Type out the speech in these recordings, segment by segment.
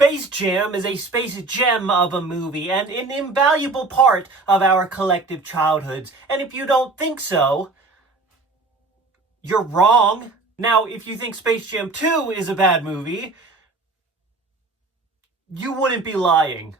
Space Jam is a space gem of a movie and an invaluable part of our collective childhoods. And if you don't think so, you're wrong. Now, if you think Space Jam 2 is a bad movie, you wouldn't be lying.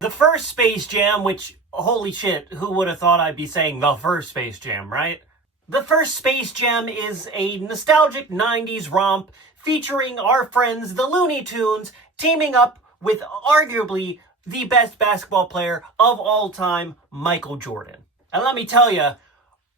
The first Space Jam, which, holy shit, who would have thought I'd be saying the first Space Jam, right? The first Space Jam is a nostalgic 90s romp featuring our friends, the Looney Tunes, teaming up with arguably the best basketball player of all time, Michael Jordan. And let me tell you,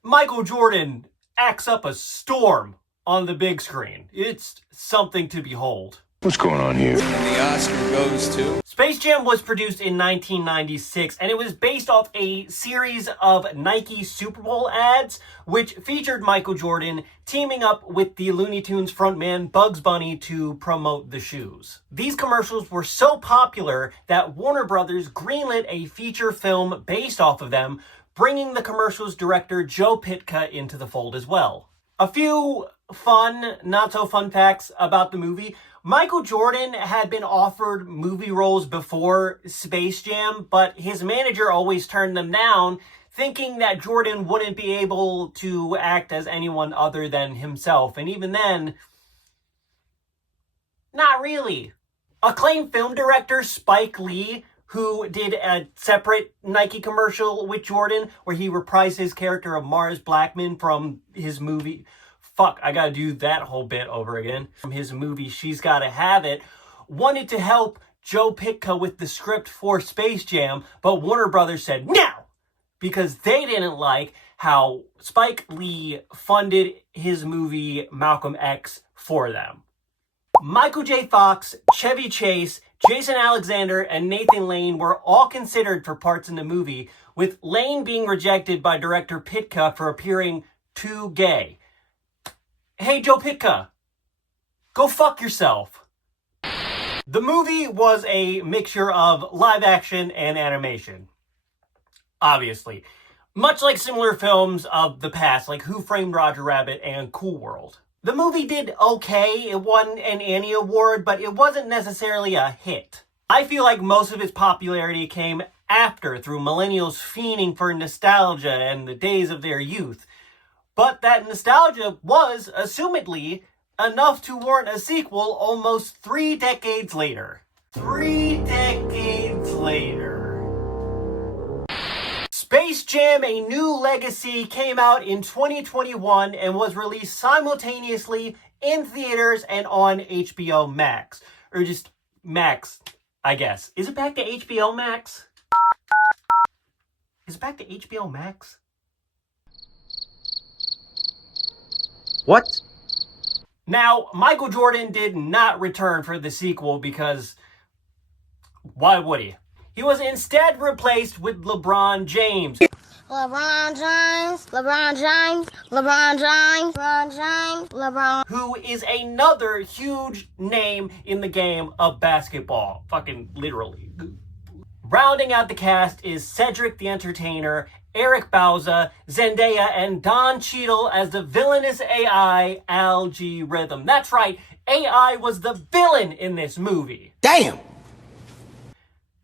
Michael Jordan acts up a storm on the big screen. It's something to behold. What's going on here? And the Oscar goes to... Space Jam was produced in 1996, and it was based off a series of Nike Super Bowl ads, which featured Michael Jordan teaming up with the Looney Tunes frontman Bugs Bunny to promote the shoes. These commercials were so popular that Warner Brothers greenlit a feature film based off of them, bringing the commercial's director Joe Pytka into the fold as well. A few fun, not so fun facts about the movie. Michael Jordan had been offered movie roles before Space Jam, but his manager always turned them down, thinking that Jordan wouldn't be able to act as anyone other than himself. And even then, not really. Acclaimed film director Spike Lee, who did a separate Nike commercial with Jordan, where he reprised his character of Mars Blackman from his movie... I gotta do that whole bit over again. From his movie, She's Gotta Have It, wanted to help Joe Pytka with the script for Space Jam, but Warner Brothers said no! Because they didn't like how Spike Lee funded his movie Malcolm X for them. Michael J. Fox, Chevy Chase, Jason Alexander, and Nathan Lane were all considered for parts in the movie, with Lane being rejected by director Pytka for appearing too gay. Hey, Joe Pytka, go fuck yourself. The movie was a mixture of live action and animation, obviously. Much like similar films of the past, like Who Framed Roger Rabbit and Cool World. The movie did okay, it won an Annie Award, but it wasn't necessarily a hit. I feel like most of its popularity came after, through millennials fiending for nostalgia and the days of their youth. But that nostalgia was, assumedly, enough to warrant a sequel almost 3 decades later. 3 decades later. Space Jam: A New Legacy came out in 2021 and was released simultaneously in theaters and on HBO Max. Or just Max, I guess. Is it back to HBO Max? Is it back to HBO Max? What? Now, Michael Jordan did not return for the sequel because why would he? He was instead replaced with LeBron James. LeBron James, LeBron James, LeBron James, LeBron James, LeBron. Who is another huge name in the game of basketball. Fucking literally. Rounding out the cast is Cedric the Entertainer, Eric Bauza, Zendaya, and Don Cheadle as the villainous AI, Al-G Rhythm. That's right, AI was the villain in this movie. Damn!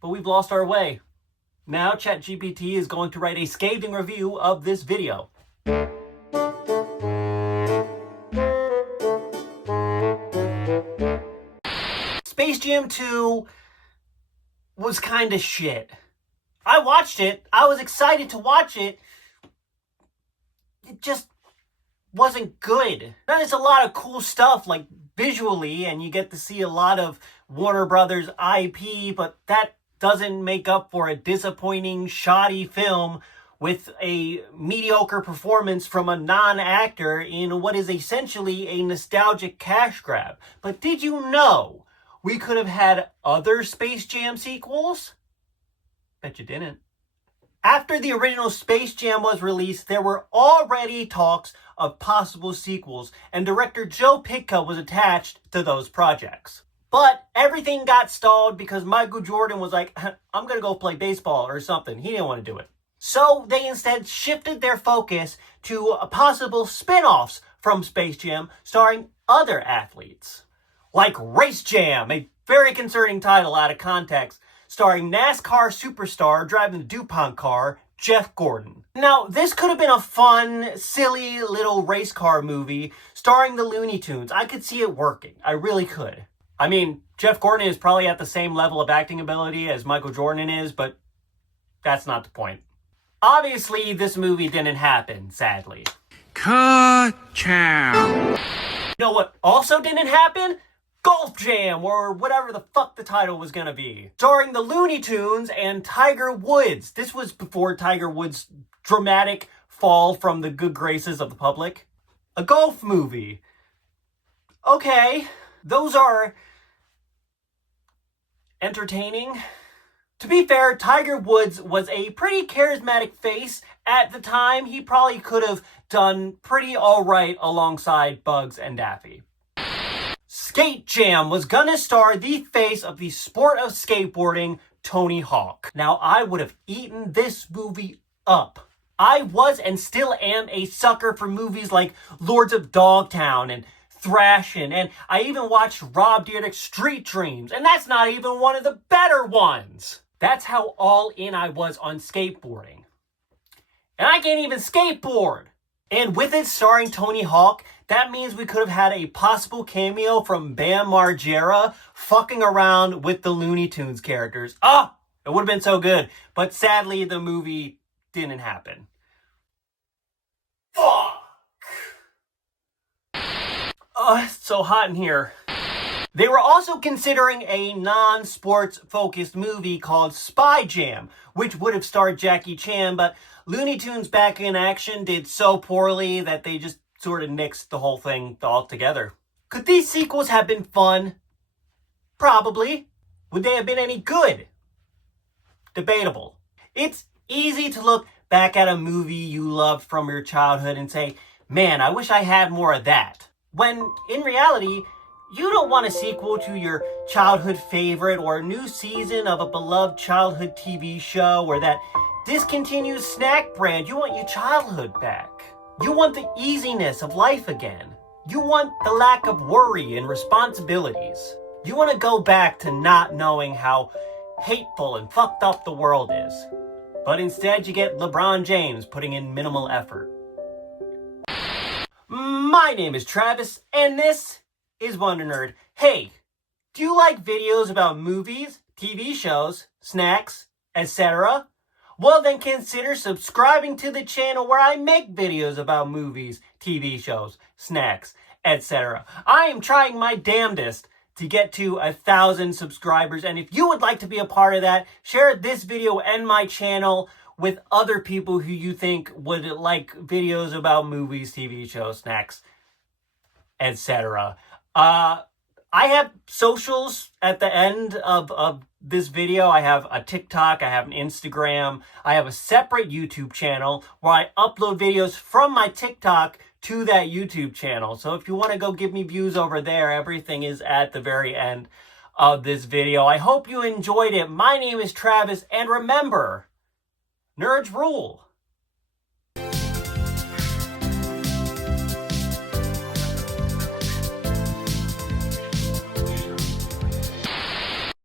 But we've lost our way. Now ChatGPT is going to write a scathing review of this video. Space Jam 2 was kind of shit. I watched it. I was excited to watch it. It just wasn't good. Now, there's a lot of cool stuff like visually, and you get to see a lot of Warner Brothers IP, but that doesn't make up for a disappointing, shoddy film with a mediocre performance from a non-actor in what is essentially a nostalgic cash grab. But did you know we could have had other Space Jam sequels? Bet you didn't. After the original Space Jam was released, there were already talks of possible sequels, and director Joe Pytka was attached to those projects. But everything got stalled because Michael Jordan was like, I'm going to go play baseball or something. He didn't want to do it. So they instead shifted their focus to possible spin-offs from Space Jam starring other athletes. Like Race Jam, a very concerning title out of context, starring NASCAR superstar driving the DuPont car, Jeff Gordon. Now, this could have been a fun, silly little race car movie starring the Looney Tunes. I could see it working. I really could. I mean, Jeff Gordon is probably at the same level of acting ability as Michael Jordan is, but that's not the point. Obviously, this movie didn't happen, sadly. Ka-chow. You know what also didn't happen? Golf Jam, or whatever the fuck the title was gonna be. Starring the Looney Tunes and Tiger Woods. This was before Tiger Woods' dramatic fall from the good graces of the public. A golf movie. Okay, those are entertaining. To be fair, Tiger Woods was a pretty charismatic face at the time. He probably could have done pretty alright alongside Bugs and Daffy. Skate Jam was gonna star the face of the sport of skateboarding, Tony Hawk. Now, I would have eaten this movie up. I was and still am a sucker for movies like Lords of Dogtown and Thrashin', and I even watched Rob Dyrdek's Street Dreams, and that's not even one of the better ones. That's how all in I was on skateboarding. And I can't even skateboard! And with it starring Tony Hawk, that means we could have had a possible cameo from Bam Margera fucking around with the Looney Tunes characters. It would have been so good. But sadly, the movie didn't happen. Fuck! It's so hot in here. They were also considering a non-sports focused movie called Spy Jam, which would have starred Jackie Chan, but Looney Tunes Back in Action did so poorly that they just sort of nixed the whole thing altogether. Could these sequels have been fun? Probably. Would they have been any good? Debatable. It's easy to look back at a movie you loved from your childhood and say, man, I wish I had more of that. When, in reality, you don't want a sequel to your childhood favorite or a new season of a beloved childhood TV show or that discontinued snack brand. You want your childhood back. You want the easiness of life again. You want the lack of worry and responsibilities. You want to go back to not knowing how hateful and fucked up the world is. But instead you get LeBron James putting in minimal effort. My name is Travis, and this is Wonder Nerd. Hey, do you like videos about movies, TV shows, snacks, etc.? Well, then consider subscribing to the channel where I make videos about movies, TV shows, snacks, etc. I am trying my damnedest to get to 1,000 subscribers, and if you would like to be a part of that, share this video and my channel with other people who you think would like videos about movies, TV shows, snacks, etc. I have socials at the end of this video. I have a TikTok, I have an Instagram, I have a separate YouTube channel where I upload videos from my TikTok to that YouTube channel. So if you want to go give me views over there, everything is at the very end of this video. I hope you enjoyed it. My name is Travis, and remember, nerds rule.